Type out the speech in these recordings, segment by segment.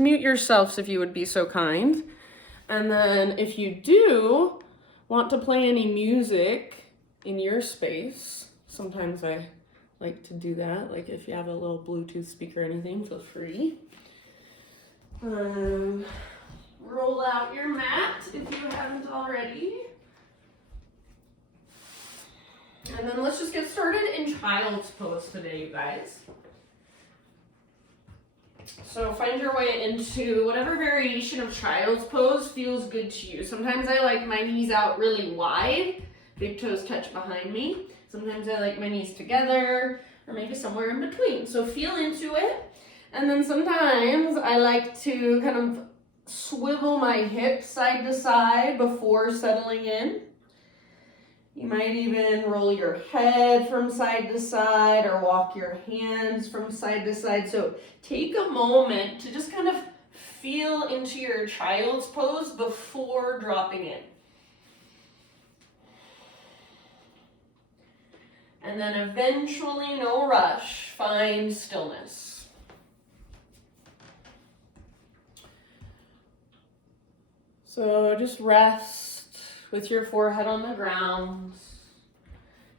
mute yourselves if you would be so kind. And then if you do want to play any music in your space, sometimes I like to do that. Like if you have a little Bluetooth speaker or anything, feel free. Roll out your mat if you haven't already. And then let's just get started in child's pose today, you guys. So find your way into whatever variation of child's pose feels good to you. Sometimes I like my knees out really wide, big toes touch behind me. Sometimes I like my knees together, or maybe somewhere in between. So feel into it. And then sometimes I like to kind of swivel my hips side to side before settling in. You might even roll your head from side to side or walk your hands from side to side. So take a moment to just kind of feel into your child's pose before dropping in. And then eventually, no rush, find stillness. So just rest with your forehead on the ground.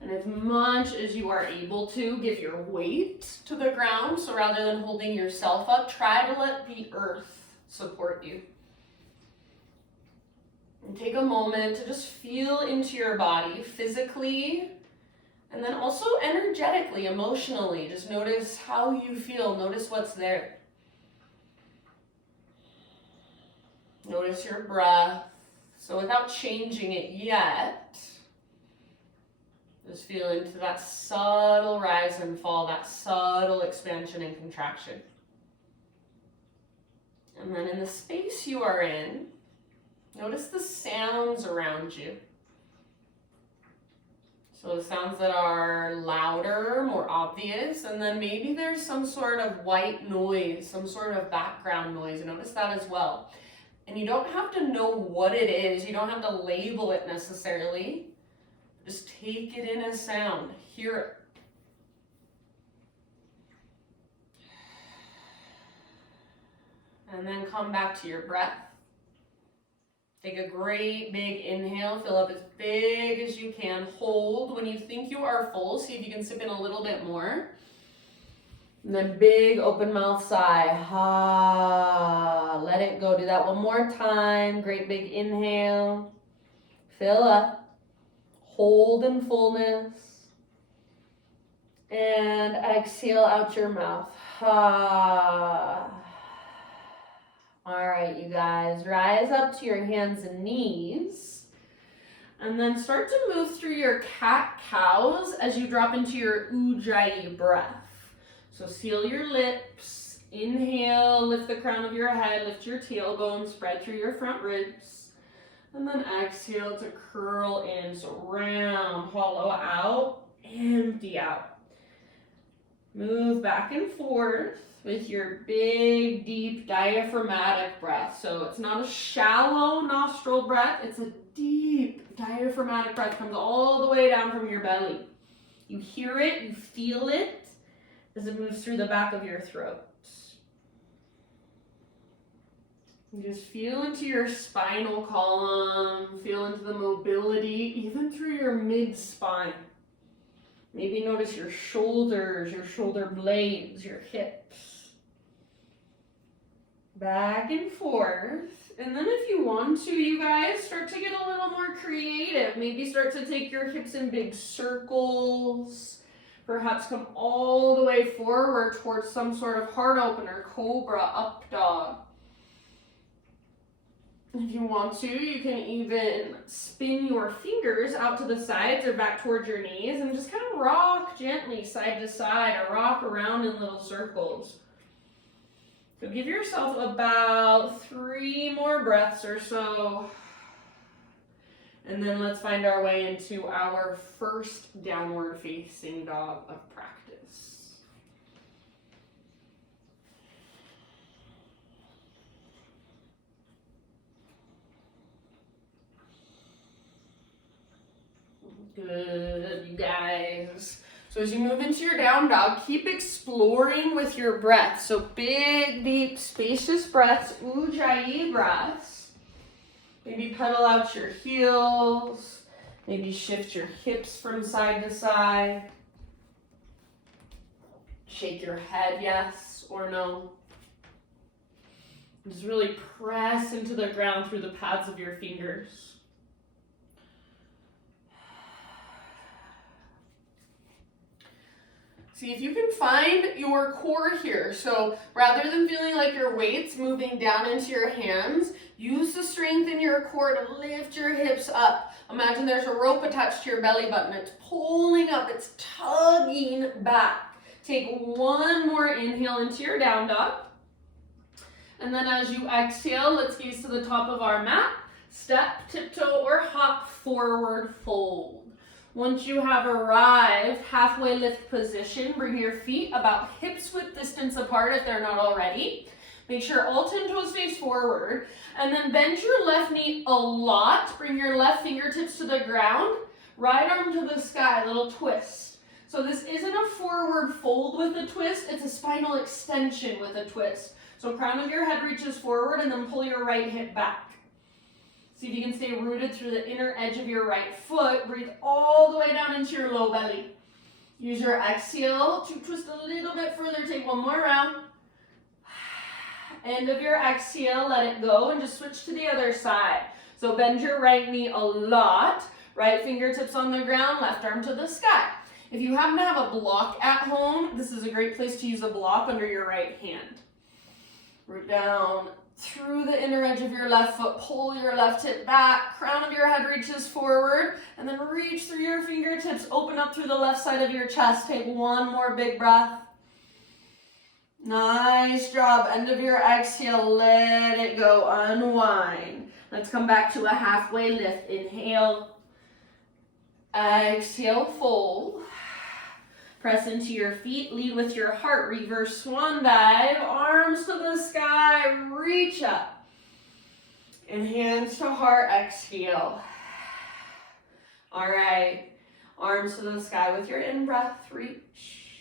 And as much as you are able to, give your weight to the ground. So rather than holding yourself up, try to let the earth support you. And take a moment to just feel into your body physically, and then also energetically, emotionally. Just notice how you feel. Notice what's there. Notice your breath. So without changing it yet, just feel into that subtle rise and fall, that subtle expansion and contraction. And then in the space you are in, notice the sounds around you. So the sounds that are louder, more obvious, and then maybe there's some sort of white noise, some sort of background noise. Notice that as well. And you don't have to know what it is. You don't have to label it necessarily. Just take it in as sound. Hear it. And then come back to your breath. Take a great big inhale. Fill up as big as you can. Hold when you think you are full. See if you can sip in a little bit more. And then big open mouth sigh. Ha. Let it go. Do that one more time. Great big inhale. Fill up. Hold in fullness. And exhale out your mouth. Ha. All right, you guys. Rise up to your hands and knees. And then start to move through your cat-cows as you drop into your ujjayi breath. So seal your lips, inhale, lift the crown of your head, lift your tailbone, spread through your front ribs, and then exhale to curl in. So round, hollow out, empty out. Move back and forth with your big, deep diaphragmatic breath. So it's not a shallow nostril breath, it's a deep diaphragmatic breath. Comes all the way down from your belly. You hear it, you feel it, as it moves through the back of your throat. You just feel into your spinal column, feel into the mobility, even through your mid-spine. Maybe notice your shoulders, your shoulder blades, your hips. Back and forth. And then if you want to, you guys, start to get a little more creative. Maybe start to take your hips in big circles. Perhaps come all the way forward towards some sort of heart opener, Cobra, up dog. If you want to, you can even spin your fingers out to the sides or back towards your knees and just kind of rock gently side to side or rock around in little circles. So give yourself about 3 more breaths or so. And then let's find our way into our first downward facing dog of practice. Good, you guys. So as you move into your down dog, keep exploring with your breath. So big, deep, spacious breaths, ujjayi breaths. Maybe pedal out your heels. Maybe shift your hips from side to side. Shake your head, yes or no. Just really press into the ground through the pads of your fingers. See if you can find your core here. So rather than feeling like your weight's moving down into your hands, use the strength in your core to lift your hips up. Imagine there's a rope attached to your belly button. It's pulling up, it's tugging back. Take one more inhale into your down dog. And then as you exhale, let's gaze to the top of our mat. Step, tiptoe, or hop forward fold. Once you have arrived, halfway lift position, bring your feet about hips width distance apart if they're not already. Make sure all 10 toes face forward. And then bend your left knee a lot. Bring your left fingertips to the ground. Right arm to the sky, little twist. So this isn't a forward fold with a twist, it's a spinal extension with a twist. So crown of your head reaches forward and then pull your right hip back. See if you can stay rooted through the inner edge of your right foot. Breathe all the way down into your low belly. Use your exhale to twist a little bit further. Take one more round. End of your exhale, let it go and just switch to the other side. So bend your right knee a lot. Right fingertips on the ground, left arm to the sky. If you happen to have a block at home, this is a great place to use a block under your right hand. Root down through the inner edge of your left foot, pull your left hip back, crown of your head reaches forward, and then reach through your fingertips, open up through the left side of your chest. Take one more big breath. Nice job. End of your exhale, let it go, unwind. Let's come back to a halfway lift. Inhale, exhale, fold. Press into your feet, lead with your heart, reverse swan dive, arms to the sky, reach up. And hands to heart, exhale. All right, arms to the sky with your in-breath, reach.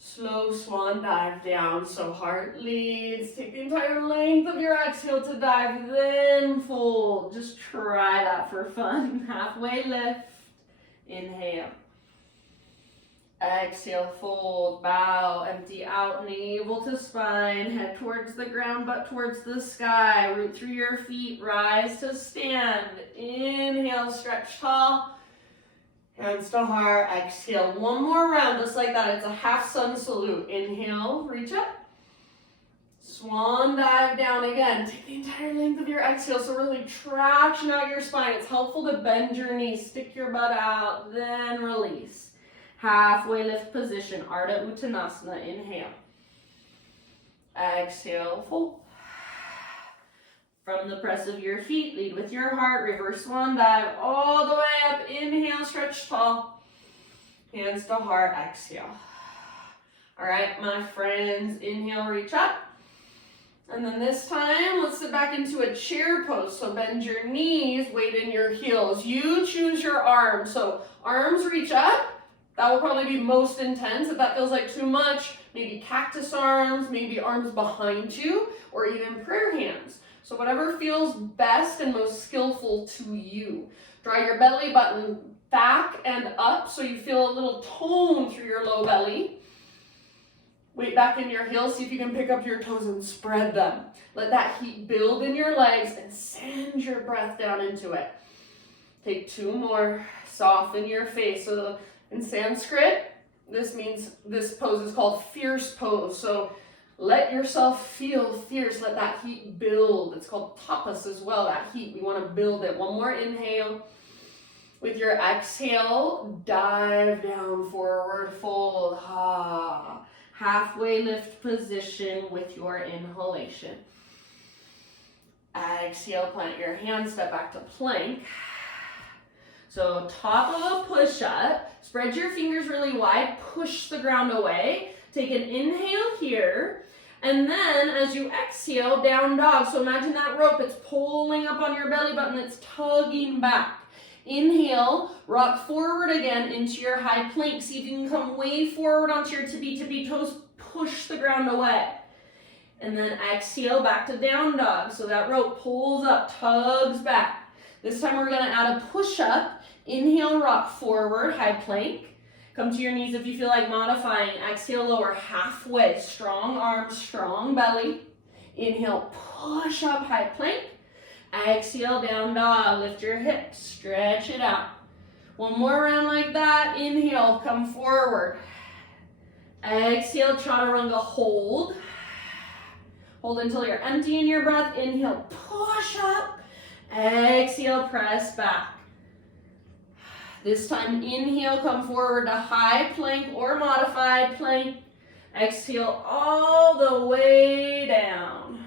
Slow swan dive down, so heart leads. Take the entire length of your exhale to dive, then fold. Just try that for fun. Halfway lift, inhale. Exhale, fold, bow, empty out, navel to spine, head towards the ground, butt towards the sky, root through your feet, rise to stand, inhale, stretch tall, hands to heart, exhale, one more round, just like that, it's a half sun salute, inhale, reach up, swan dive down again, take the entire length of your exhale, so really traction out your spine, it's helpful to bend your knees, stick your butt out, then release. Halfway lift position, Ardha Uttanasana, inhale. Exhale, fold. From the press of your feet, lead with your heart, reverse swan dive, all the way up, inhale, stretch tall. Hands to heart, exhale. All right, my friends, inhale, reach up. And then this time, let's sit back into a chair pose. So bend your knees, weight in your heels. You choose your arms. So arms reach up. That will probably be most intense. If that feels like too much, maybe cactus arms, maybe arms behind you, or even prayer hands. So whatever feels best and most skillful to you. Draw your belly button back and up so you feel a little tone through your low belly. Weight back in your heels. See if you can pick up your toes and spread them. Let that heat build in your legs and send your breath down into it. Take two more. Soften your face. So in Sanskrit, this means this pose is called fierce pose. So let yourself feel fierce. Let that heat build. It's called tapas as well, that heat. We want to build it. One more inhale. With your exhale, dive down, forward fold. Halfway lift position with your inhalation. Exhale, plant your hands, step back to plank. So top of a push-up, spread your fingers really wide, push the ground away. Take an inhale here, and then as you exhale, down dog. So imagine that rope, it's pulling up on your belly button, it's tugging back. Inhale, rock forward again into your high plank. See if you can come way forward onto your tippy toes. Push the ground away. And then exhale back to down dog. So that rope pulls up, tugs back. This time we're gonna add a push up. Inhale, rock forward, high plank. Come to your knees if you feel like modifying. Exhale, lower halfway. Strong arms, strong belly. Inhale, push up, high plank. Exhale, down dog. Lift your hips, stretch it out. One more round like that. Inhale, come forward. Exhale, chaturanga, hold. Hold until you're empty in your breath. Inhale, push up. Exhale, press back. This time, inhale, come forward to high plank or modified plank. Exhale all the way down.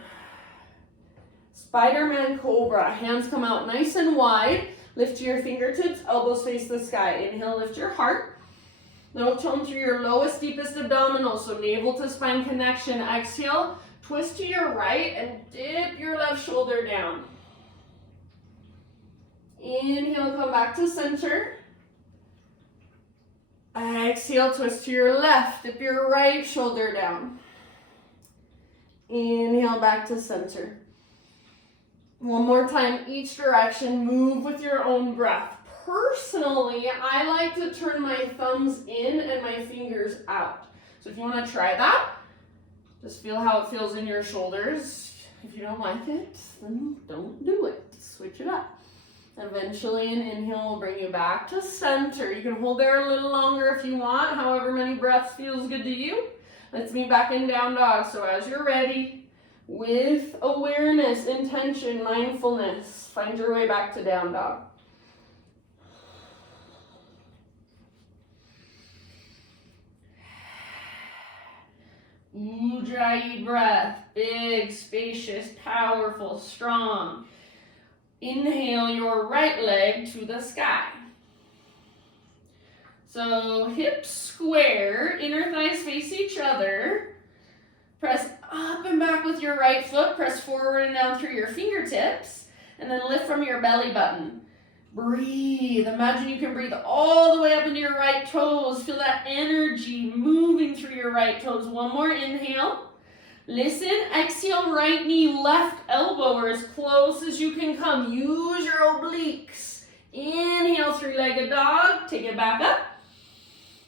Spider-Man Cobra. Hands come out nice and wide. Lift your fingertips, elbows face the sky. Inhale, lift your heart. Little tone through your lowest, deepest abdominals. So navel to spine connection. Exhale, twist to your right and dip your left shoulder down. Inhale, come back to center. Exhale, twist to your left, dip your right shoulder down. Inhale, back to center. One more time, each direction, move with your own breath. Personally, I like to turn my thumbs in and my fingers out. So if you want to try that, just feel how it feels in your shoulders. If you don't like it, then don't do it. Switch it up. Eventually, an inhale will bring you back to center. You can hold there a little longer if you want, however many breaths feels good to you. Let's meet back in down dog. So as you're ready, with awareness, intention, mindfulness, find your way back to down dog. Ujjayi breath, big, spacious, powerful, strong. Inhale your right leg to the sky. So hips square, inner thighs face each other. Press up and back with your right foot. Press forward and down through your fingertips. And then lift from your belly button. Breathe. Imagine you can breathe all the way up into your right toes. Feel that energy moving through your right toes. One more inhale. Listen, exhale, right knee, left elbow, or as close as you can come. Use your obliques. Inhale, three-legged dog. Take it back up.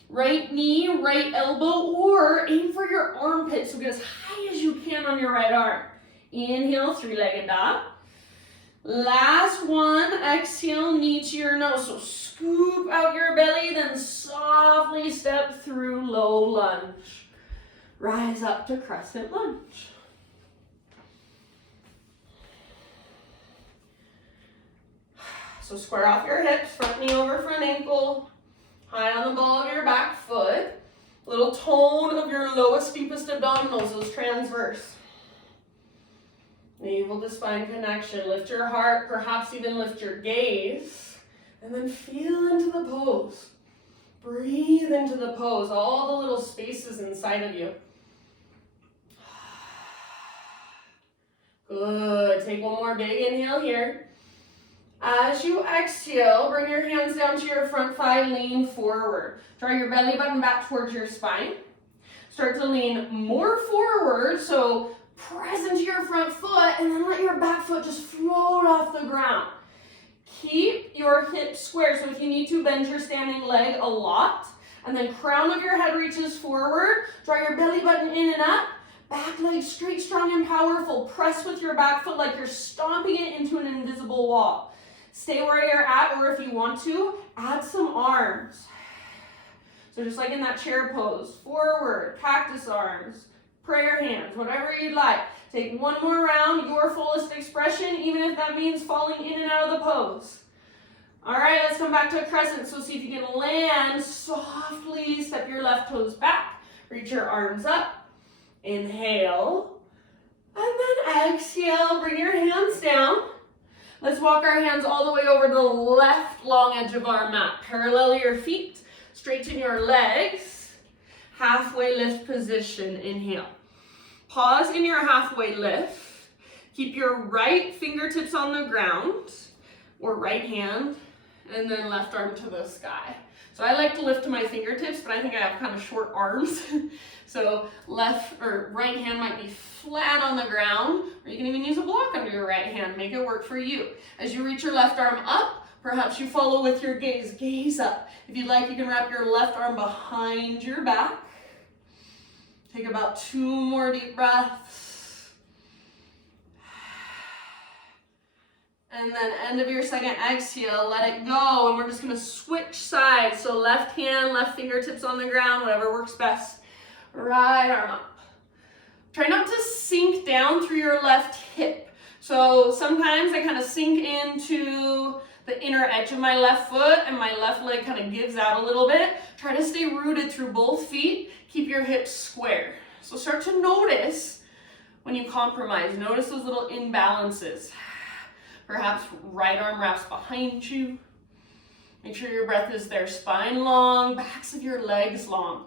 Right knee, right elbow, or aim for your armpit. So get as high as you can on your right arm. Inhale, three-legged dog. Last one, exhale, knee to your nose. So scoop out your belly, then softly step through low lunge. Rise up to crescent lunge. So square off your hips, front knee over front ankle, high on the ball of your back foot. Little tone of your lowest, deepest abdominals, those transverse. Navel to spine connection. Lift your heart, perhaps even lift your gaze, and then feel into the pose. Breathe into the pose, all the little spaces inside of you. Good. Take one more big inhale here. As you exhale, bring your hands down to your front thigh, lean forward. Draw your belly button back towards your spine. Start to lean more forward, so press into your front foot and then let your back foot just float off the ground. Keep your hips square, so if you need to, bend your standing leg a lot. And then crown of your head reaches forward. Draw your belly button in and up. Back leg straight, strong, and powerful. Press with your back foot like you're stomping it into an invisible wall. Stay where you're at, or if you want to, add some arms. So just like in that chair pose, forward, cactus arms, prayer hands, whatever you'd like. Take one more round, your fullest expression, even if that means falling in and out of the pose. All right, let's come back to a crescent. So see if you can land softly, step your left toes back, reach your arms up. Inhale, and then exhale, bring your hands down. Let's walk our hands all the way over the left long edge of our mat. Parallel your feet, straighten your legs, halfway lift position, inhale. Pause in your halfway lift. Keep your right fingertips on the ground, or right hand, and then left arm to the sky. So I like to lift to my fingertips, but I think I have kind of short arms. So left or right hand might be flat on the ground, or you can even use a block under your right hand. Make it work for you. As you reach your left arm up, perhaps you follow with your gaze. Gaze up. If you'd like, you can wrap your left arm behind your back. Take about 2 more deep breaths. And then end of your second exhale, let it go. And we're just gonna switch sides. So left hand, left fingertips on the ground, whatever works best. Right arm up. Try not to sink down through your left hip. So sometimes I kind of sink into the inner edge of my left foot and my left leg kind of gives out a little bit. Try to stay rooted through both feet. Keep your hips square. So start to notice when you compromise. Notice those little imbalances. Perhaps right arm wraps behind you. Make sure your breath is there. Spine long, backs of your legs long.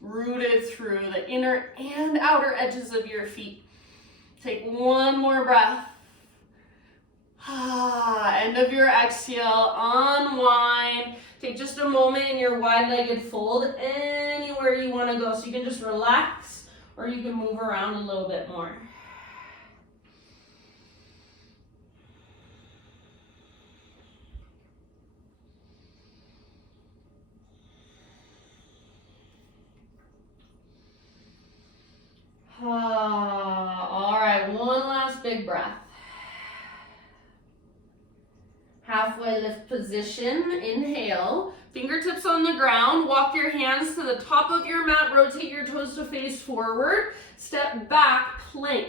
Rooted through the inner and outer edges of your feet. Take 1 more breath. End of your exhale, unwind. Take just a moment in your wide-legged fold anywhere you want to go. So you can just relax or you can move around a little bit more. All right, one last big breath. Halfway lift position, inhale, fingertips on the ground, walk your hands to the top of your mat, rotate your toes to face forward, step back, plank.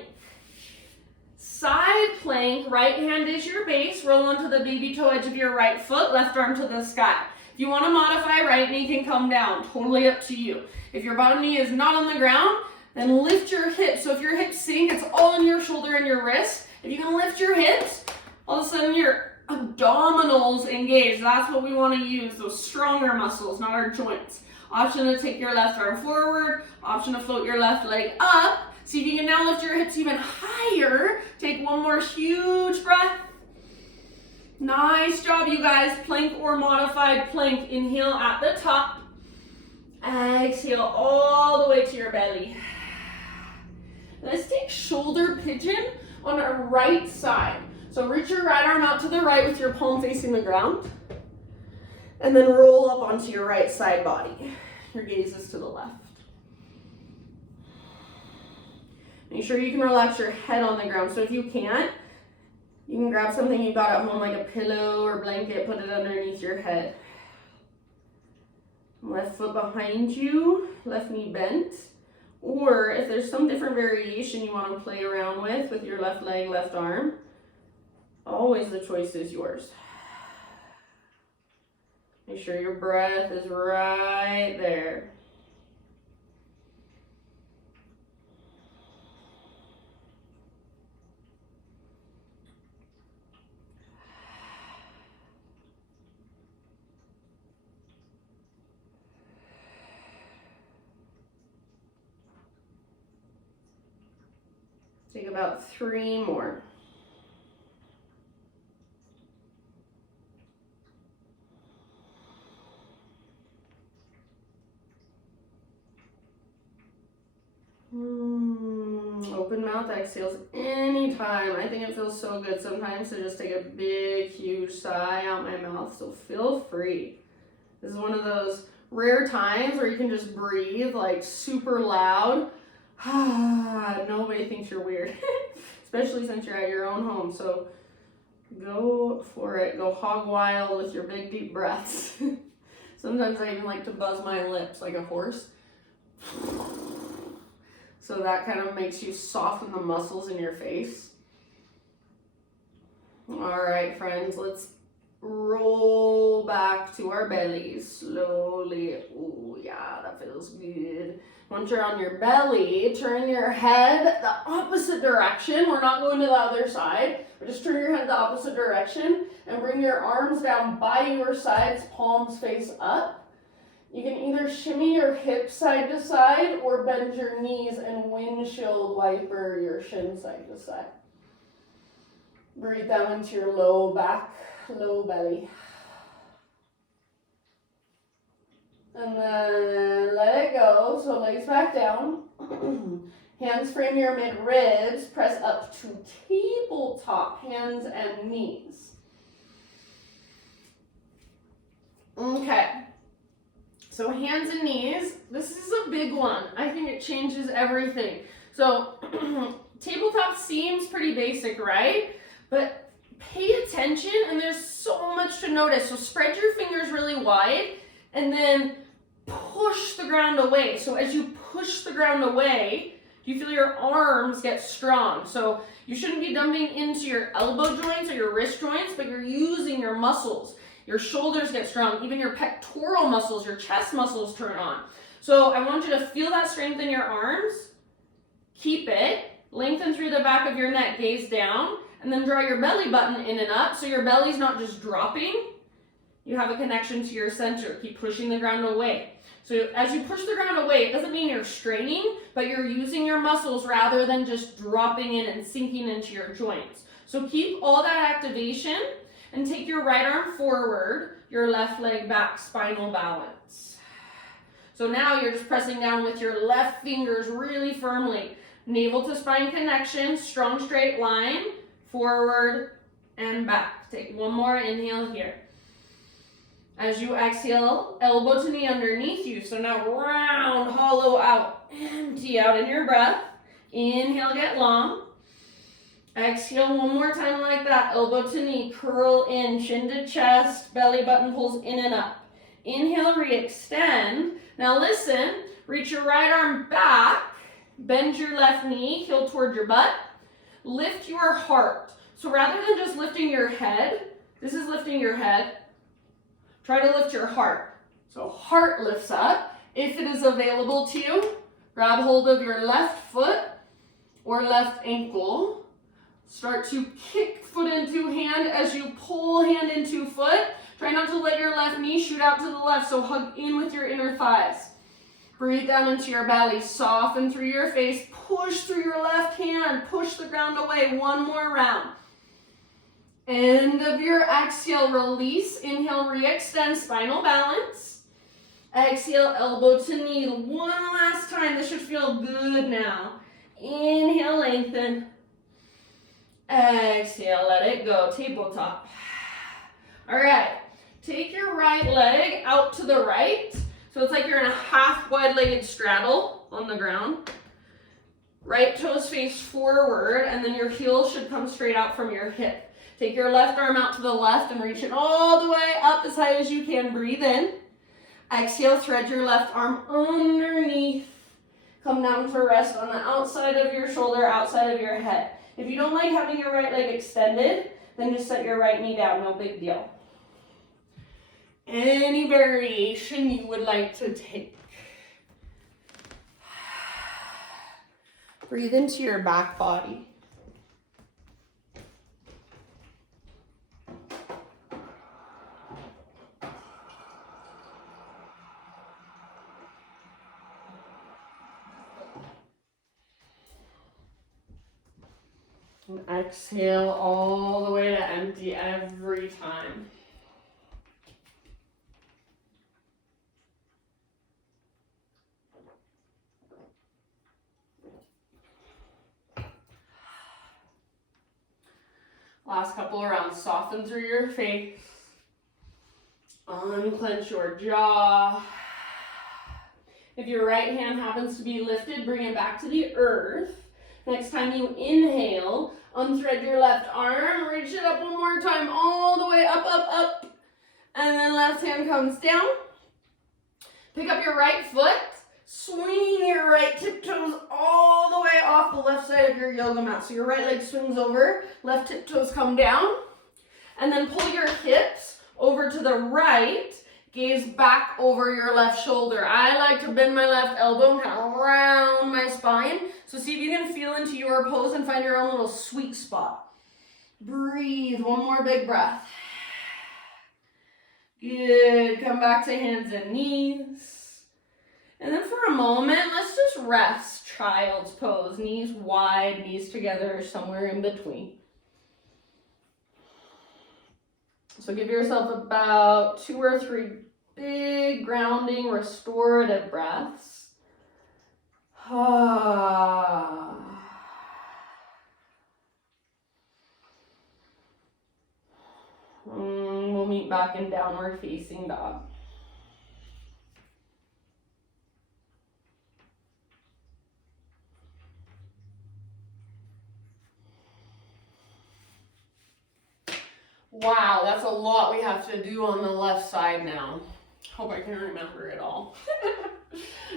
Side plank, right hand is your base, roll onto the baby toe edge of your right foot, left arm to the sky. If you want to modify, right knee can come down, totally up to you. If your bottom knee is not on the ground, then lift your hips. So if your hips sink, it's all in your shoulder and your wrist. If you can lift your hips, all of a sudden your abdominals engage. That's what we want to use, those stronger muscles, not our joints. Option to take your left arm forward, option to float your left leg up. See if you can now lift your hips even higher. Take 1 more huge breath. Nice job, you guys. Plank or modified plank. Inhale at the top. Exhale all the way to your belly. Let's take shoulder pigeon on our right side. So reach your right arm out to the right with your palm facing the ground. And then roll up onto your right side body. Your gaze is to the left. Make sure you can relax your head on the ground. So if you can't, you can grab something you got at home like a pillow or blanket, put it underneath your head. Left foot behind you, left knee bent. Or if there's some different variation you want to play around with your left leg, left arm, always the choice is yours. Make sure your breath is right there. Take about 3 more. Open mouth exhales anytime. I think it feels so good sometimes to just take a big, huge sigh out my mouth. So feel free. This is one of those rare times where you can just breathe like super loud. Nobody thinks you're weird, especially since you're at your own home. So go for it. Go hog wild with your big deep breaths. Sometimes I even like to buzz my lips like a horse. So that kind of makes you soften the muscles in your face. All right, friends, let's roll back to our bellies slowly. Oh yeah, that feels good. Once you're on your belly, turn your head the opposite direction. We're not going to the other side, but just turn your head the opposite direction and bring your arms down by your sides, palms face up. You can either shimmy your hips side to side or bend your knees and windshield wiper your shin side to side. Breathe down into your low back, low belly. And then let it go. So legs back down. Hands frame your mid-ribs. Press up to tabletop, hands and knees. Okay. So hands and knees. This is a big one. I think it changes everything. So tabletop seems pretty basic, right? But pay attention, and there's so much to notice. So spread your fingers really wide and then push the ground away. So as you push the ground away, you feel your arms get strong. So you shouldn't be dumping into your elbow joints or your wrist joints, but you're using your muscles. Your shoulders get strong, even your pectoral muscles, your chest muscles turn on. So I want you to feel that strength in your arms. Keep it. Lengthen through the back of your neck, gaze down, and then draw your belly button in and up so your belly's not just dropping. You have a connection to your center. Keep pushing the ground away. So as you push the ground away, it doesn't mean you're straining, but you're using your muscles rather than just dropping in and sinking into your joints. So keep all that activation and take your right arm forward, your left leg back, spinal balance. So now you're just pressing down with your left fingers really firmly. Navel to spine connection, strong straight line, forward and back. Take one more inhale here. As you exhale, elbow to knee underneath you. So now round, hollow out. Empty out in your breath. Inhale, get long. Exhale one more time like that. Elbow to knee, curl in, chin to chest, belly button pulls in and up. Inhale, re-extend. Now listen, reach your right arm back. Bend your left knee, heel toward your butt. Lift your heart. So rather than just lifting your head, this is lifting your head. Try to lift your heart. So heart lifts up. If it is available to you, grab hold of your left foot or left ankle. Start to kick foot into hand as you pull hand into foot. Try not to let your left knee shoot out to the left, so hug in with your inner thighs. Breathe down into your belly, soften through your face, push through your left hand, push the ground away. One more round. End of your exhale, release. Inhale, re-extend, spinal balance. Exhale, elbow to knee. One last time. This should feel good now. Inhale, lengthen. Exhale, let it go. Tabletop. All right. Take your right leg out to the right. So it's like you're in a half wide-legged straddle on the ground. Right toes face forward, and then your heels should come straight out from your hip. Take your left arm out to the left and reach it all the way up as high as you can. Breathe in. Exhale, thread your left arm underneath. Come down to rest on the outside of your shoulder, outside of your head. If you don't like having your right leg extended, then just set your right knee down, no big deal. Any variation you would like to take. Breathe into your back body. And exhale all the way to empty every time. Last couple of rounds. Soften through your face. Unclench your jaw. If your right hand happens to be lifted, bring it back to the earth. Next time you inhale, unthread your left arm, reach it up one more time, all the way up, up, up. And then left hand comes down. Pick up your right foot, swing your right tiptoes all the way off the left side of your yoga mat. So your right leg swings over, left tiptoes come down. And then pull your hips over to the right, gaze back over your left shoulder. I like to bend my left elbow and kind of round my spine. So see if you can feel into your pose and find your own little sweet spot. Breathe, one more big breath. Good, come back to hands and knees. And then for a moment, let's just rest. Child's pose, knees wide, knees together, somewhere in between. So give yourself about 2 or 3 Big grounding, restorative breaths. We'll meet back in downward facing dog. Wow, that's a lot we have to do on the left side now. Hope I can remember it all.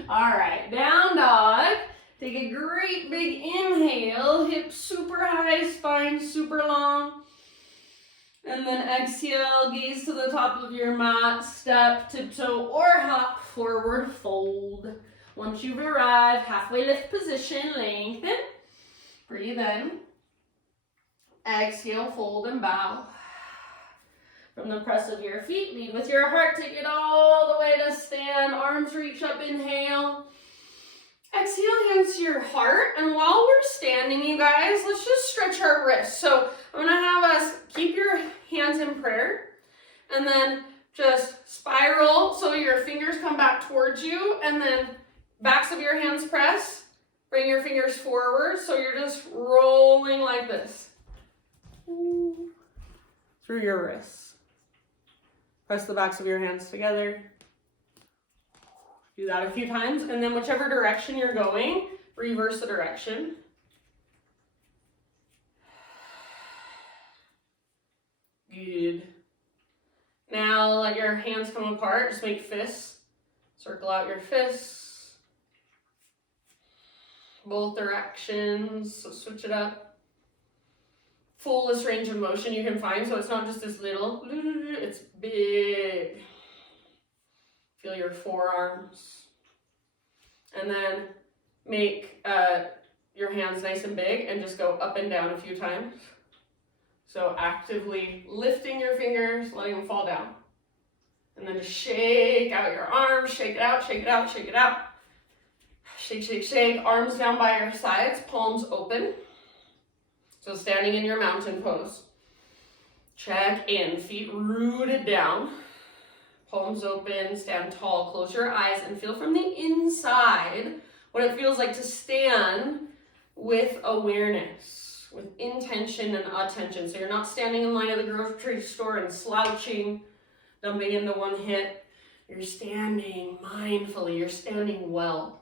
All right, down dog. Take a great big inhale, hips super high, spine super long. And then exhale, gaze to the top of your mat, step, tiptoe, or hop, forward fold. Once you've arrived, halfway lift position, lengthen. Breathe in. Exhale, fold and bow. From the press of your feet, lead with your heart, take it all the way to stand. Arms reach up, inhale. Exhale, hands to your heart. And while we're standing, you guys, let's just stretch our wrists. So I'm gonna have us keep your hands in prayer and then just spiral so your fingers come back towards you, and then backs of your hands press. Bring your fingers forward so you're just rolling like this. Through your wrists. Press the backs of your hands together. Do that a few times, and then whichever direction you're going, reverse the direction. Good. Now let your hands come apart, just make fists. Circle out your fists. Both directions, so switch it up. Fullest range of motion you can find, so it's not just this little, it's big. Feel your forearms. And then make your hands nice and big and just go up and down a few times. So actively lifting your fingers, letting them fall down. And then just shake out your arms, shake it out, shake it out, shake it out. Shake, shake, shake. Arms down by your sides, palms open. So standing in your mountain pose. Check in, feet rooted down. Palms open, stand tall, close your eyes and feel from the inside what it feels like to stand with awareness, with intention and attention. So you're not standing in line at the grocery store and slouching, dumping into one hip. You're standing mindfully, you're standing well.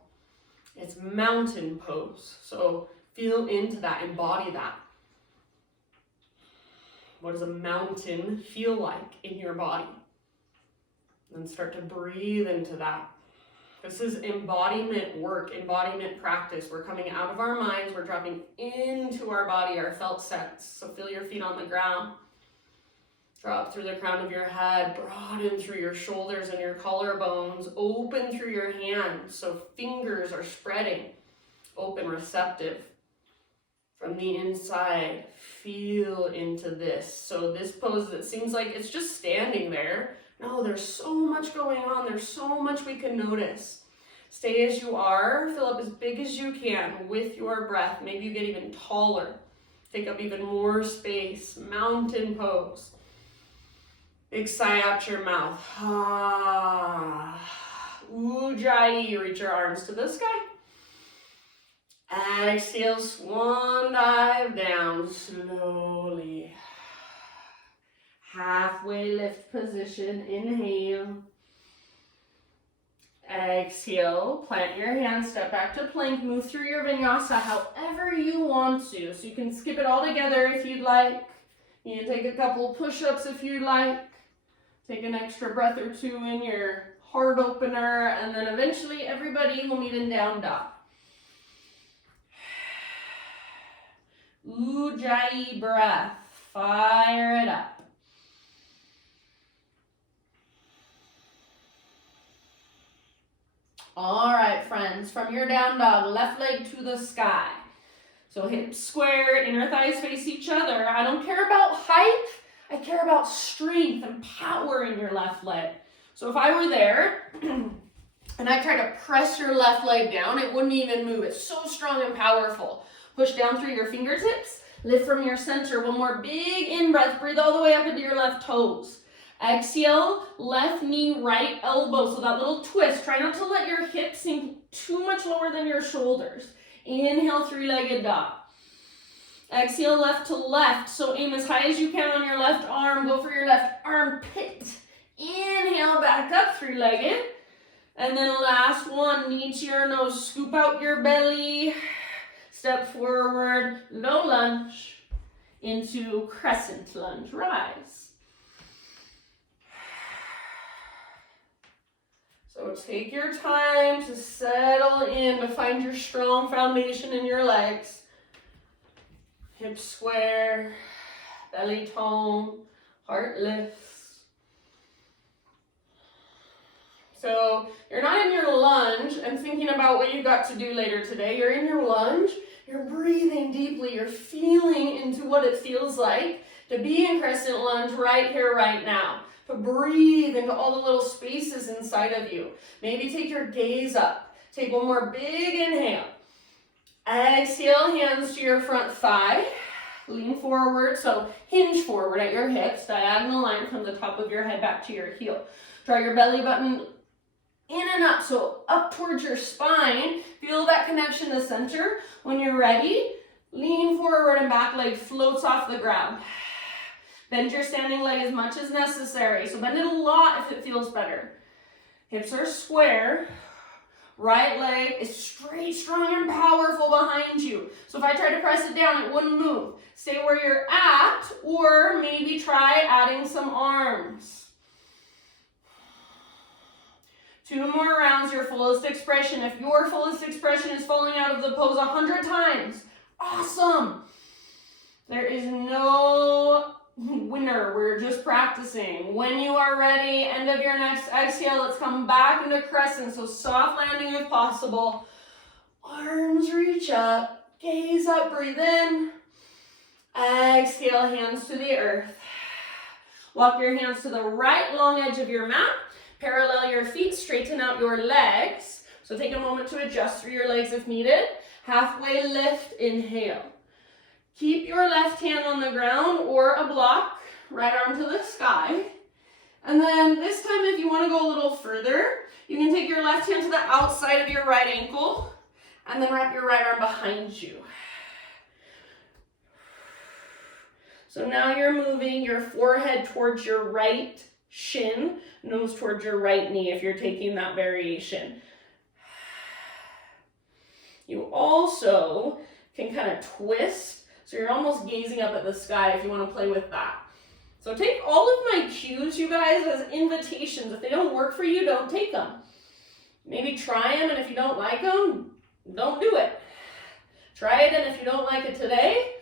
It's mountain pose. So feel into that, embody that. What does a mountain feel like in your body? And start to breathe into that. This is embodiment work, embodiment practice. We're coming out of our minds, we're dropping into our body, our felt sense. So feel your feet on the ground. Drop through the crown of your head, broaden through your shoulders and your collarbones, open through your hands. So fingers are spreading, open, receptive. From the inside, feel into this. So this pose that seems like it's just standing there. No, there's so much going on. There's so much we can notice. Stay as you are. Fill up as big as you can with your breath. Maybe you get even taller. Take up even more space. Mountain pose. Big sigh out your mouth. Ujjayi. Reach your arms to the sky. Exhale, swan dive down slowly. Halfway lift position, inhale. Exhale, plant your hands, step back to plank, move through your vinyasa however you want to. So you can skip it all together if you'd like. You can take a couple push-ups if you'd like. Take an extra breath or two in your heart opener, and then eventually everybody will meet in down dog. Ujjayi breath, fire it up. All right, friends, from your down dog, left leg to the sky. So hips square, inner thighs face each other. I don't care about height, I care about strength and power in your left leg. So if I were there and I try to press your left leg down, it wouldn't even move. It's so strong and powerful. Push down through your fingertips, lift from your center. One more big in-breath, breathe all the way up into your left toes. Exhale, left knee, right elbow. So that little twist. Try not to let your hips sink too much lower than your shoulders. Inhale, three-legged dog. Exhale, left to left. So aim as high as you can on your left arm. Go for your left armpit. Inhale, back up, three-legged. And then last one, knee to your nose. Scoop out your belly. Step forward, low lunge into crescent lunge. Rise. So take your time to settle in, to find your strong foundation in your legs. Hips square, belly tone, heart lifts. So you're not in your lunge and thinking about what you got to do later today. You're in your lunge, you're breathing deeply, you're feeling into what it feels like to be in crescent lunge right here, right now. To breathe into all the little spaces inside of you. Maybe take your gaze up. Take one more big inhale. Exhale, hands to your front thigh. Lean forward, so hinge forward at your hips. Diagonal line from the top of your head back to your heel. Draw your belly button in and up, so up towards your spine. Feel that connection to center. When you're ready, lean forward and back leg floats off the ground. Bend your standing leg as much as necessary. So bend it a lot if it feels better. Hips are square. Right leg is straight, strong, and powerful behind you. So if I try to press it down, it wouldn't move. Stay where you're at, or maybe try adding some arms. 2 more rounds, your fullest expression. If your fullest expression is falling out of the pose 100 times, awesome. There is no winner. We're just practicing. When you are ready, end of your next exhale, let's come back into crescent. So soft landing if possible. Arms reach up, gaze up, breathe in. Exhale, hands to the earth. Walk your hands to the right long edge of your mat. Parallel your feet, straighten out your legs. So take a moment to adjust through your legs if needed. Halfway lift, inhale. Keep your left hand on the ground or a block, right arm to the sky. And then this time, if you want to go a little further, you can take your left hand to the outside of your right ankle and then wrap your right arm behind you. So now you're moving your forehead towards your right shin, nose towards your right knee if you're taking that variation. You also can kind of twist. So you're almost gazing up at the sky if you want to play with that. So take all of my cues, you guys, as invitations. If they don't work for you, don't take them. Maybe try them, and if you don't like them, don't do it. Try it, and if you don't like it today,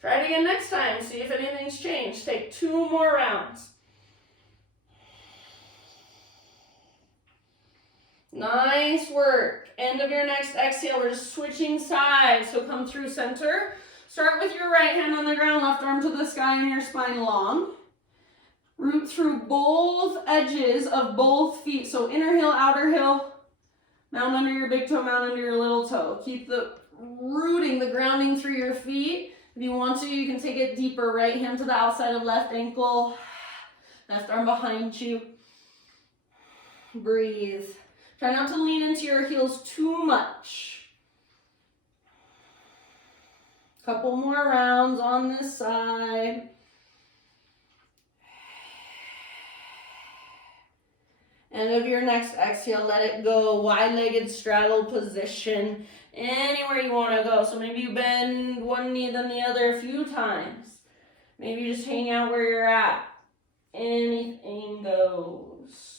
try it again next time. See if anything's changed. Take 2 more rounds. Nice work. End of your next exhale. We're just switching sides. So come through center. Start with your right hand on the ground, left arm to the sky and your spine long. Root through both edges of both feet. So inner heel, outer heel. Mount under your big toe, mount under your little toe. Keep the rooting, the grounding through your feet. If you want to, you can take it deeper. Right hand to the outside of left ankle. Left arm behind you. Breathe. Try not to lean into your heels too much. Couple more rounds on this side. End of your next exhale, let it go. Wide-legged straddle position. Anywhere you want to go. So maybe you bend one knee then the other a few times. Maybe you just hang out where you're at. Anything goes.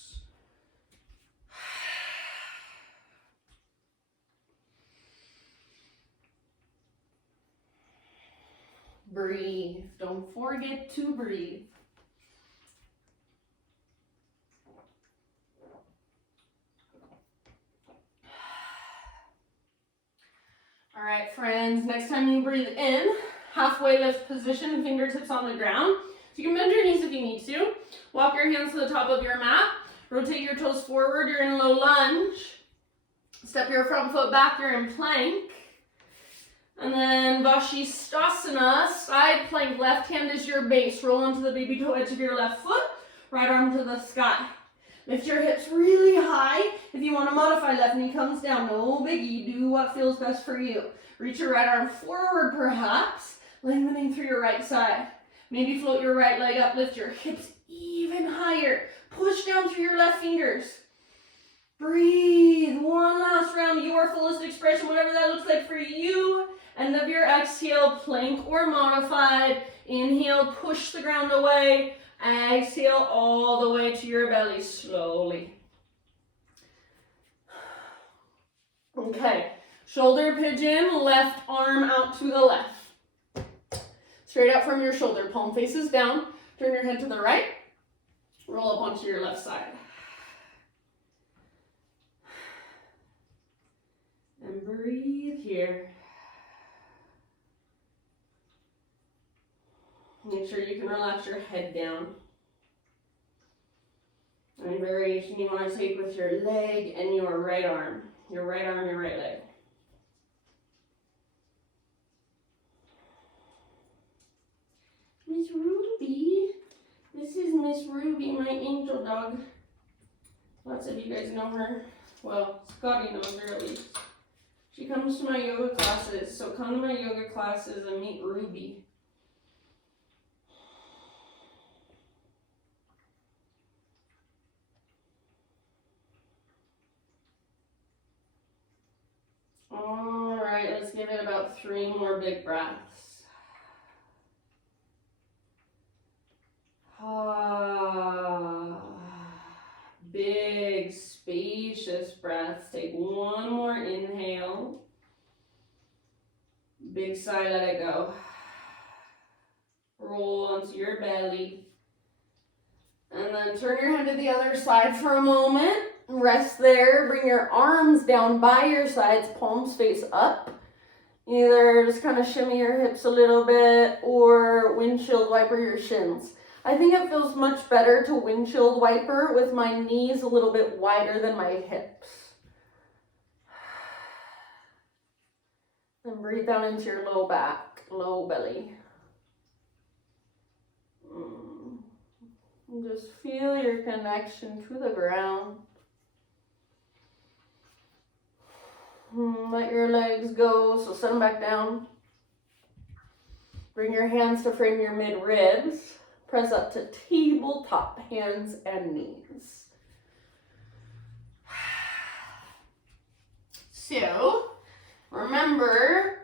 Breathe. Don't forget to breathe. All right, friends, next time you breathe in, halfway lift position, fingertips on the ground. So you can bend your knees if you need to. Walk your hands to the top of your mat. Rotate your toes forward. You're in low lunge. Step your front foot back. You're in plank. And then Vashisthasana, side plank. Left hand is your base. Roll onto the baby toe edge of your left foot. right arm to the sky. Lift your hips really high. If you want to modify, left knee comes down. No biggie. Do what feels best for you. Reach your right arm forward perhaps, lengthening through your right side. Maybe float your right leg up, lift your hips even higher. Push down through your left fingers. Breathe. One last round, your fullest expression, whatever that looks like for you. End of your exhale, plank or modified. Inhale, push the ground away. Exhale all the way to your belly slowly. Okay, shoulder pigeon, left arm out to the left. Straight out from your shoulder, palm faces down. Turn your head to the right. Roll up onto your left side. And breathe here. Make sure you can relax your head down. And variation you want to take with your leg and your right arm. Your right arm, your right leg. Miss Ruby. This is Miss Ruby, my angel dog. Lots of you guys know her. Well, Scotty knows her at least. She comes to my yoga classes, so come to my yoga classes and meet Ruby. All right, let's give it about 3 more big breaths. Big, spacious breaths. Take one more inhale. Big sigh, let it go. Roll onto your belly. And then turn your head to the other side for a moment. Rest there. Bring your arms down by your sides, palms face up. Either just kind of shimmy your hips a little bit or windshield wiper your shins. I think it feels much better to windshield wiper with my knees a little bit wider than my hips. And breathe down into your low back, low belly. And just feel your connection to the ground. Let your legs go, so set them back down. Bring your hands to frame your mid-ribs. Press up to tabletop, hands and knees. So, remember,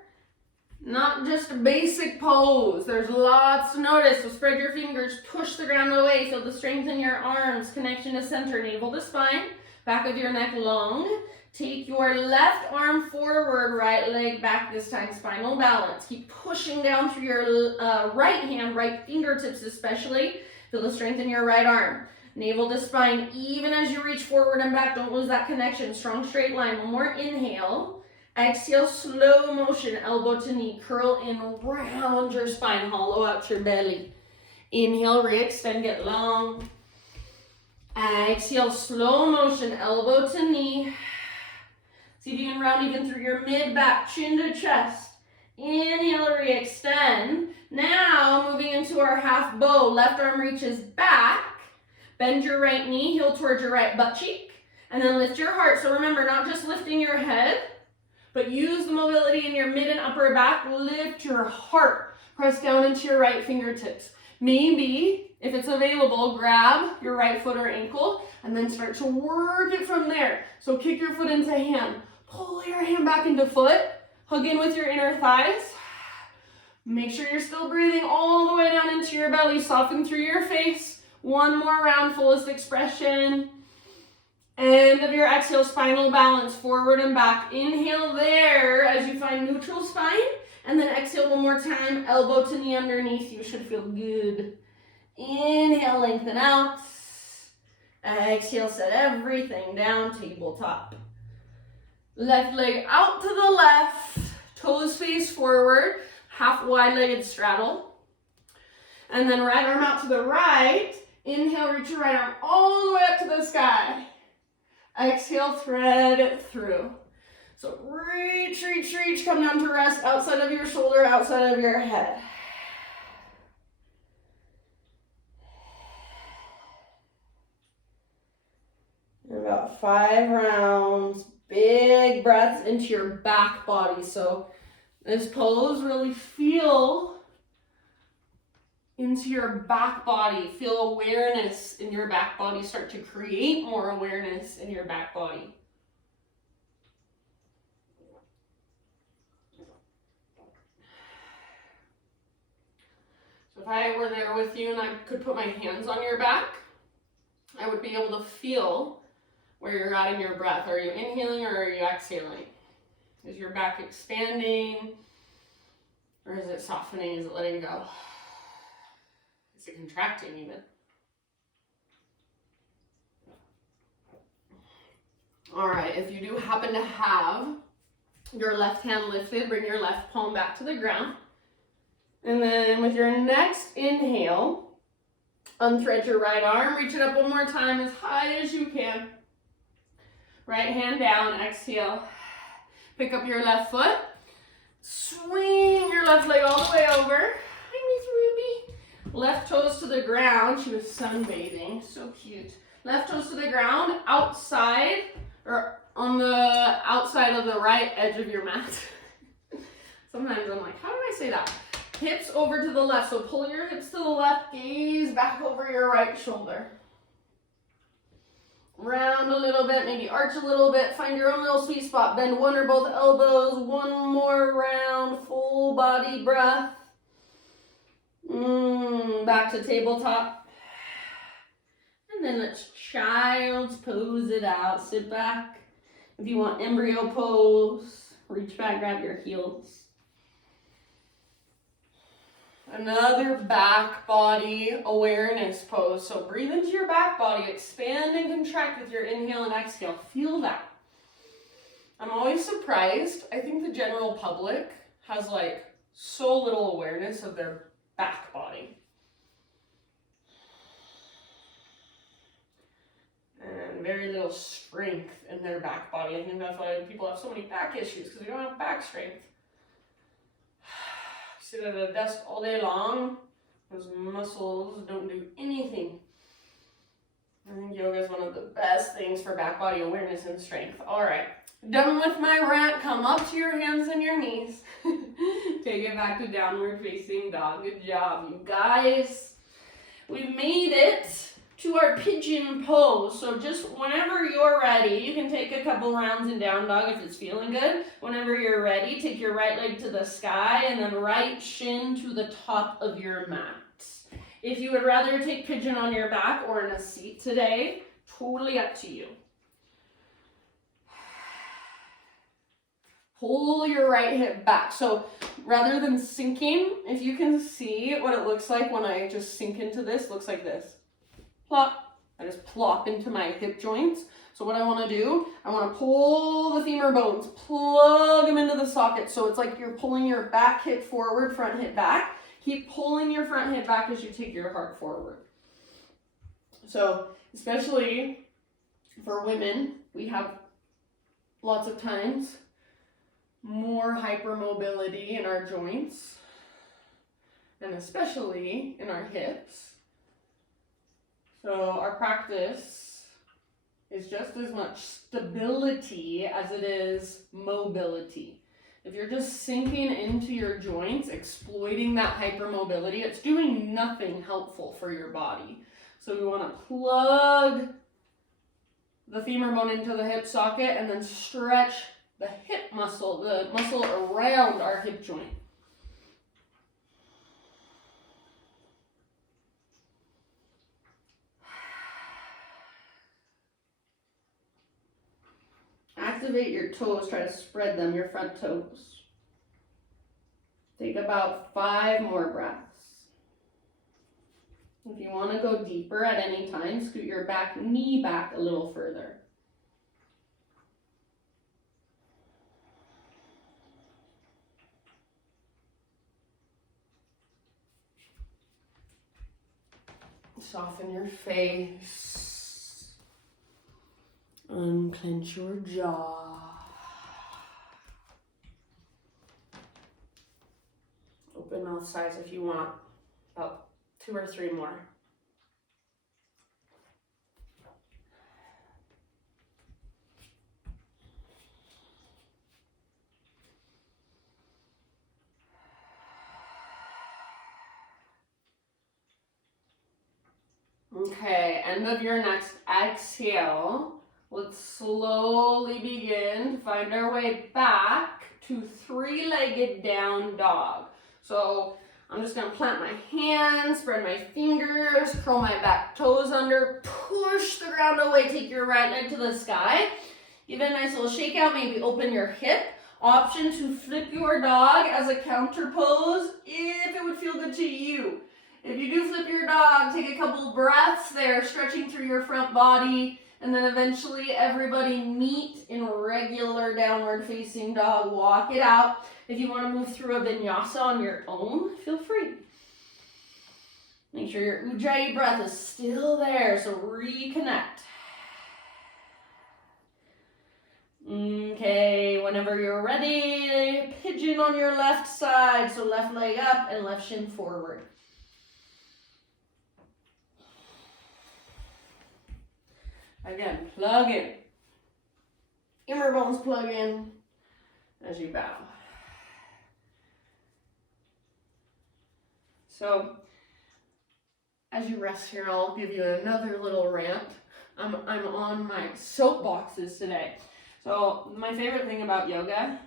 not just a basic pose. There's lots to notice. So spread your fingers, push the ground away. Feel the strength in your arms, connection to center, navel to spine, back of your neck long. Take your left arm forward, right leg back this time, spinal balance. Keep pushing down through your right hand, right fingertips especially. Feel the strength in your right arm. Navel to spine, even as you reach forward and back, don't lose that connection. Strong straight line. One more inhale. Exhale, slow motion, elbow to knee. Curl in, round your spine, hollow out your belly. Inhale, re-extend, get long. Exhale, slow motion, elbow to knee. See if you can round even through your mid-back, chin to chest. Inhale, re-extend. Now, moving into our half bow. Left arm reaches back. Bend your right knee, heel towards your right butt cheek. And then lift your heart. So remember, not just lifting your head, but use the mobility in your mid and upper back. Lift your heart. Press down into your right fingertips. Maybe, if it's available, grab your right foot or ankle and then start to work it from there. So kick your foot into hand. Pull your hand back into foot. Hug in with your inner thighs. Make sure you're still breathing all the way down into your belly. Soften through your face. One more round, fullest expression. End of your exhale, spinal balance, forward and back. Inhale there as you find neutral spine. And then exhale one more time, elbow to knee underneath. You should feel good. Inhale, lengthen out. Exhale, set everything down, tabletop. Left leg out to the left, toes face forward, half wide-legged straddle. And then right arm out to the right. Inhale, reach your right arm all the way up to the sky. Exhale, thread it through. So reach, reach, reach, come down to rest outside of your shoulder, outside of your head. about 5 rounds. Big breaths into your back body. So this pose, really feel into your back body. Feel awareness in your back body. Start to create more awareness in your back body. So if I were there with you and I could put my hands on your back, I would be able to feel where you're at in your breath. Are you inhaling or are you exhaling? Is your back expanding or is it softening? Is it letting go? Is it contracting even? All right, if you do happen to have your left hand lifted, bring your left palm back to the ground. And then with your next inhale, unthread your right arm, reach it up one more time as high as you can. Right hand down, exhale. Pick up your left foot. Swing your left leg all the way over. Hi, Miss Ruby. Left toes to the ground. She was sunbathing, so cute. Left toes to the ground, outside, or on the outside of the right edge of your mat. Sometimes I'm like, how do I say that? Hips over to the left, so pull your hips to the left, gaze back over your right shoulder. Round a little bit, maybe arch a little bit, find your own little sweet spot. Bend one or both elbows, one more round, full body breath. Back to tabletop. And then let's child's pose it out. Sit back. If you want embryo pose, reach back, grab your heels. Another back body awareness pose. So breathe into your back body, expand and contract with your inhale and exhale. Feel that. I'm always surprised. I think the general public has like so little awareness of their back body. And very little strength in their back body. I think that's why people have so many back issues, because they don't have back strength. Sit at a desk all day long, those muscles don't do anything. I think yoga is one of the best things for back body awareness and strength. All right, done with my rant. Come up to your hands and your knees. Take it back to downward facing dog. Good job, you guys. We made it to our pigeon pose. So just whenever you're ready, you can take a couple rounds in down dog if it's feeling good. Whenever you're ready, take your right leg to the sky and then right shin to the top of your mat. If you would rather take pigeon on your back or in a seat today, totally up to you. Pull your right hip back. So rather than sinking, if you can see what it looks like when I just sink into this, looks like this. Plop. I just plop into my hip joints. So what I want to do, I want to pull the femur bones, plug them into the socket. So it's like you're pulling your back hip forward, front hip back. Keep pulling your front hip back as you take your heart forward. So especially for women, we have lots of times more hypermobility in our joints, and especially in our hips. So our practice is just as much stability as it is mobility. If you're just sinking into your joints, exploiting that hypermobility, it's doing nothing helpful for your body. So we want to plug the femur bone into the hip socket and then stretch the hip muscle, the muscle around our hip joint. Activate your toes, try to spread them, your front toes. Take about 5 more breaths. If you want to go deeper at any time, scoot your back knee back a little further. Soften your face. Unclench your jaw. Open mouth size if you want. About 2 or 3 more. Okay, end of your next exhale. Let's slowly begin to find our way back to three-legged down dog. So I'm just gonna plant my hands, spread my fingers, curl my back toes under, push the ground away, take your right leg to the sky. Give it a nice little shake out, maybe open your hip. Option to flip your dog as a counter pose if it would feel good to you. If you do flip your dog, take a couple breaths there, stretching through your front body, and then eventually everybody meet in regular downward facing dog. Walk it out. If you want to move through a vinyasa on your own, feel free. Make sure your ujjayi breath is still there, so reconnect. Okay, whenever you're ready, pigeon on your left side, so left leg up and left shin forward. Again, plug in. Inner bones plug in as you bow. So, as you rest here, I'll give you another little rant. I'm on my soapboxes today. So, my favorite thing about yoga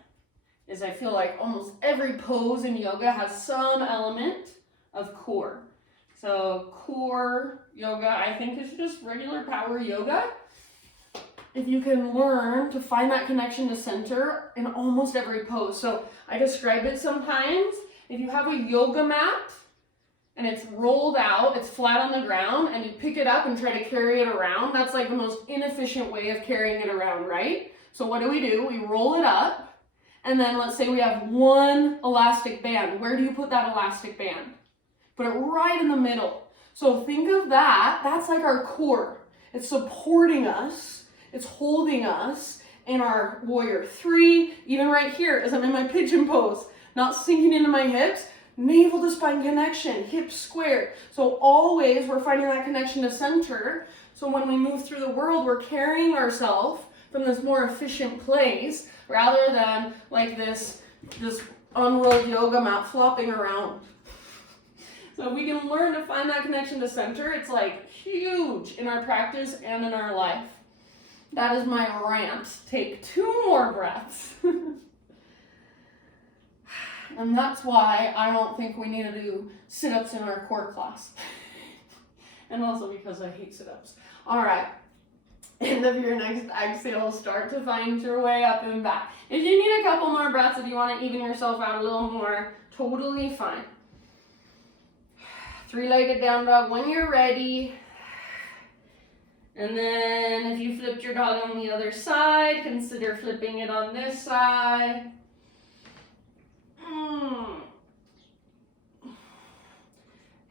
is I feel like almost every pose in yoga has some element of core. So core yoga, I think, is just regular power yoga. If you can learn to find that connection to center in almost every pose. So I describe it sometimes. If you have a yoga mat and it's rolled out, it's flat on the ground, and you pick it up and try to carry it around, that's like the most inefficient way of carrying it around, right? So what do? We roll it up, and then let's say we have one elastic band. Where do you put that elastic band? Put it right in the middle. So think of that. That's like our core. It's supporting us. It's holding us in our warrior 3. Even right here, as I'm in my pigeon pose, not sinking into my hips. Navel to spine connection, hips squared. So always we're finding that connection to center. So when we move through the world, we're carrying ourselves from this more efficient place rather than like this unrolled yoga mat flopping around. So if we can learn to find that connection to center, it's like huge in our practice and in our life. That is my rant. Take 2 more breaths. And that's why I don't think we need to do sit-ups in our core class. And also because I hate sit-ups. All right. End of your next exhale, start to find your way up and back. If you need a couple more breaths, if you want to even yourself out a little more, totally fine. 3-legged down dog when you're ready. And then if you flipped your dog on the other side, consider flipping it on this side.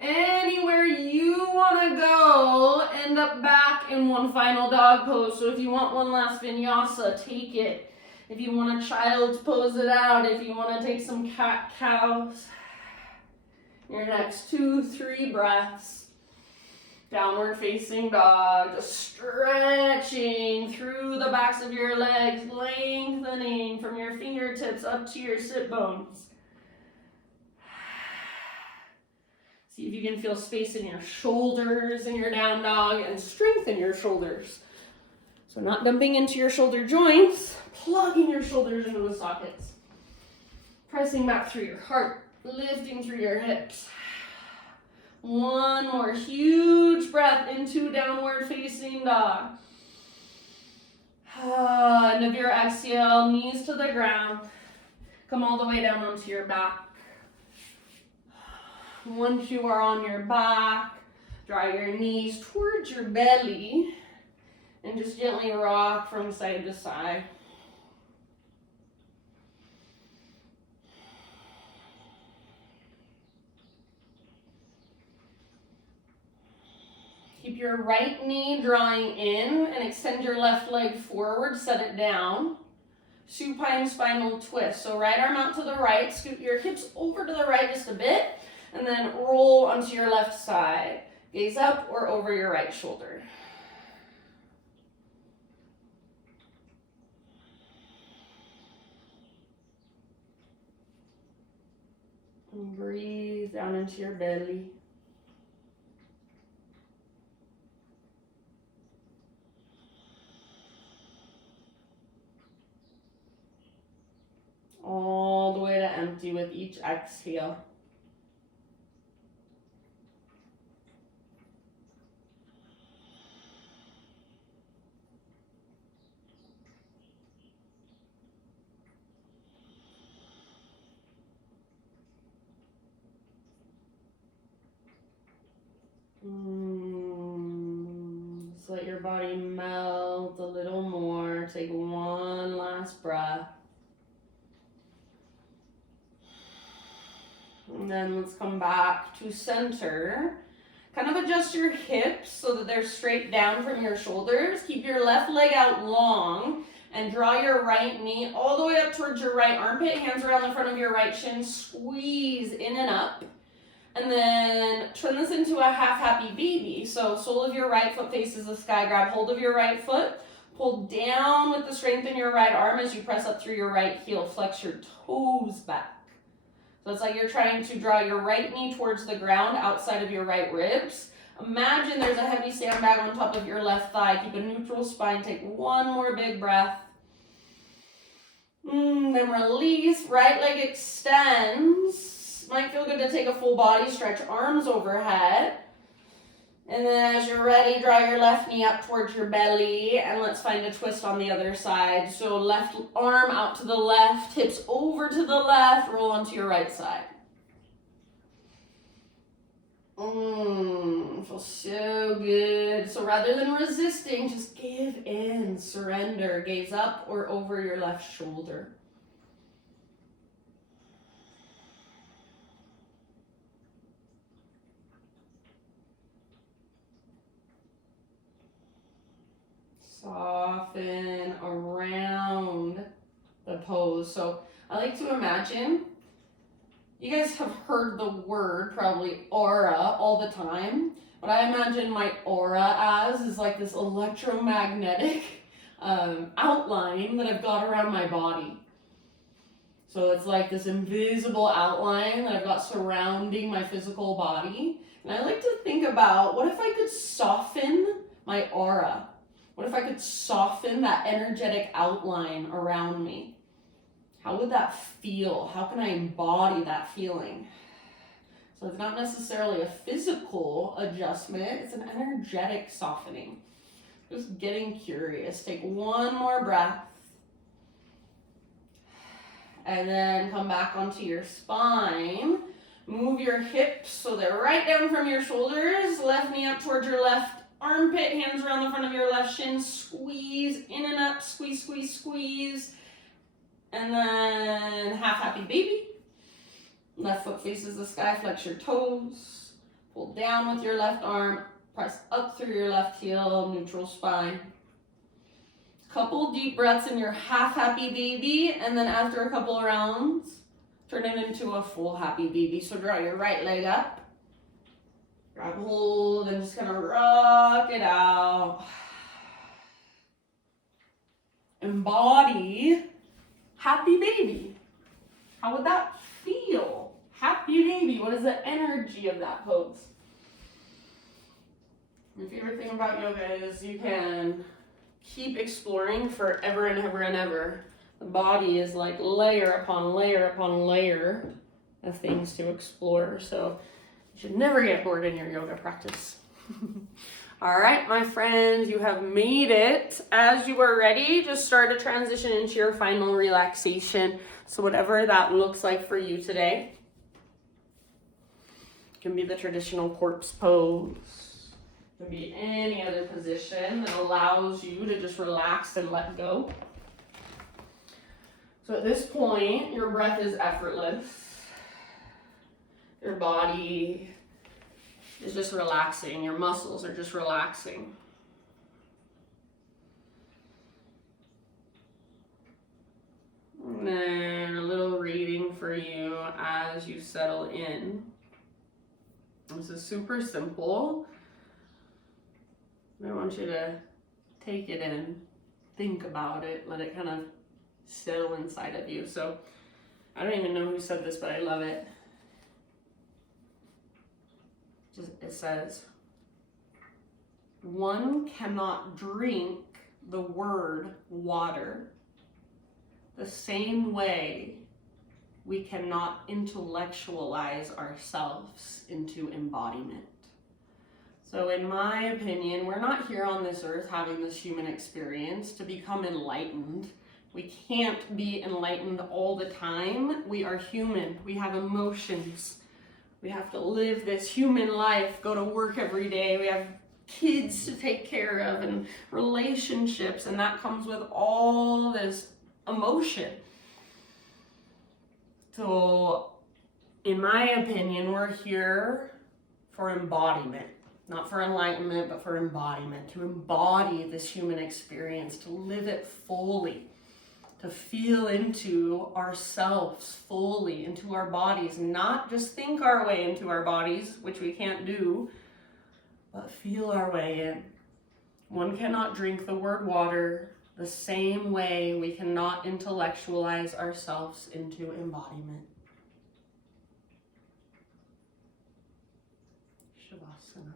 Anywhere you want to go, end up back in one final dog pose. So if you want one last vinyasa, take it. If you want a child's pose it out. If you want to take some cat-cows. Your next 2-3 breaths. Downward facing dog. Just stretching through the backs of your legs. Lengthening from your fingertips up to your sit bones. See if you can feel space in your shoulders in your down dog and strengthen your shoulders. So not dumping into your shoulder joints, plugging your shoulders into the sockets. Pressing back through your heart, lifting through your hips. One more huge breath into downward facing dog. End of your exhale, knees to the ground. Come all the way down onto your back. Once you are on your back, draw your knees towards your belly and just gently rock from side to side. Keep your right knee drawing in and extend your left leg forward, set it down. Supine spinal twist. So right arm out to the right, scoot your hips over to the right just a bit, and then roll onto your left side. Gaze up or over your right shoulder. And breathe down into your belly. with each exhale. Just let your body melt a little more. Take one last breath. And then let's come back to center. Kind of adjust your hips so that they're straight down from your shoulders. Keep your left leg out long and draw your right knee all the way up towards your right armpit. Hands around the front of your right shin. Squeeze in and up. And then turn this into a half happy baby. So sole of your right foot faces the sky. Grab hold of your right foot. Pull down with the strength in your right arm as you press up through your right heel. Flex your toes back. So it's like you're trying to draw your right knee towards the ground outside of your right ribs. Imagine there's a heavy sandbag on top of your left thigh. Keep a neutral spine. Take one more big breath. Then release. Right leg extends. Might feel good to take a full body stretch, arms overhead. And then as you're ready, draw your left knee up towards your belly, and let's find a twist on the other side. So left arm out to the left, hips over to the left, roll onto your right side. Feels so good. So rather than resisting, just give in, surrender, gaze up or over your left shoulder. Soften around the pose. So I like to imagine, you guys have heard the word probably aura all the time. What I imagine my aura as is like this electromagnetic outline that I've got around my body. So it's like this invisible outline that I've got surrounding my physical body. And I like to think about, what if I could soften my aura? What if I could soften that energetic outline around me? How would that feel? How can I embody that feeling? So it's not necessarily a physical adjustment, it's an energetic softening. Just getting curious. Take one more breath. And then come back onto your spine. Move your hips so they're right down from your shoulders. Left knee up towards your left armpit, hands around the front of your left shin, squeeze in and up, squeeze, squeeze, squeeze. And then half happy baby. Left foot faces the sky, flex your toes. Pull down with your left arm, press up through your left heel, neutral spine. Couple deep breaths in your half happy baby, and then after a couple rounds, turn it into a full happy baby. So draw your right leg up. Grab hold and just kind of rock it out. Embody happy baby. How would that feel? Happy baby. What is the energy of that pose? My favorite thing about yoga is you can keep exploring forever and ever and ever. The body is like layer upon layer upon layer of things to explore. So you should never get bored in your yoga practice. All right, my friends, you have made it. As you are ready, just start to transition into your final relaxation. So whatever that looks like for you today. It can be the traditional corpse pose. It can be any other position that allows you to just relax and let go. So at this point, your breath is effortless. Your body is just relaxing. Your muscles are just relaxing. And then a little reading for you as you settle in. This is super simple. I want you to take it in, think about it, let it kind of settle inside of you. So I don't even know who said this, but I love it. It says, one cannot drink the word water the same way we cannot intellectualize ourselves into embodiment. So in my opinion, we're not here on this earth having this human experience to become enlightened. We can't be enlightened all the time. We are human. We have emotions. We have to live this human life, go to work every day. We have kids to take care of and relationships, and that comes with all this emotion. So in my opinion, we're here for embodiment. Not for enlightenment, but for embodiment. To embody this human experience, to live it fully. To feel into ourselves fully, into our bodies, not just think our way into our bodies, which we can't do, but feel our way in. One cannot drink the word water the same way we cannot intellectualize ourselves into embodiment. Shavasana.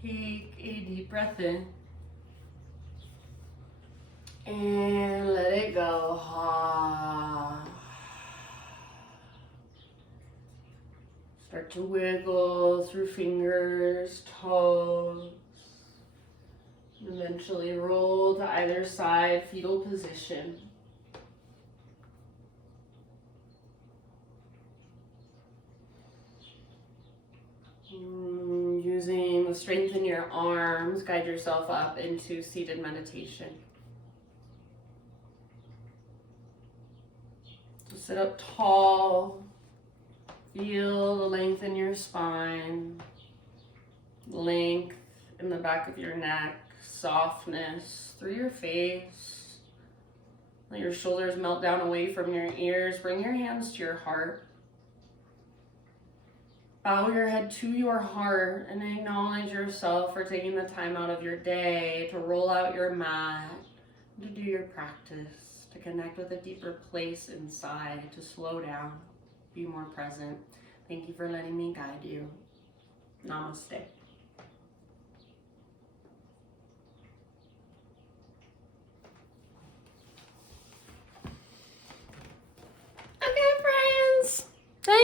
Take a deep breath in and let it go. Start to wiggle through fingers, toes. Eventually roll to either side, fetal position. Using the strength in your arms, guide yourself up into seated meditation. So sit up tall, feel the length in your spine. length in the back of your neck, softness through your face. Let your shoulders melt down away from your ears. Bring your hands to your heart. Bow your head to your heart and acknowledge yourself for taking the time out of your day to roll out your mat, to do your practice, to connect with a deeper place inside, to slow down, be more present. Thank you for letting me guide you. Namaste.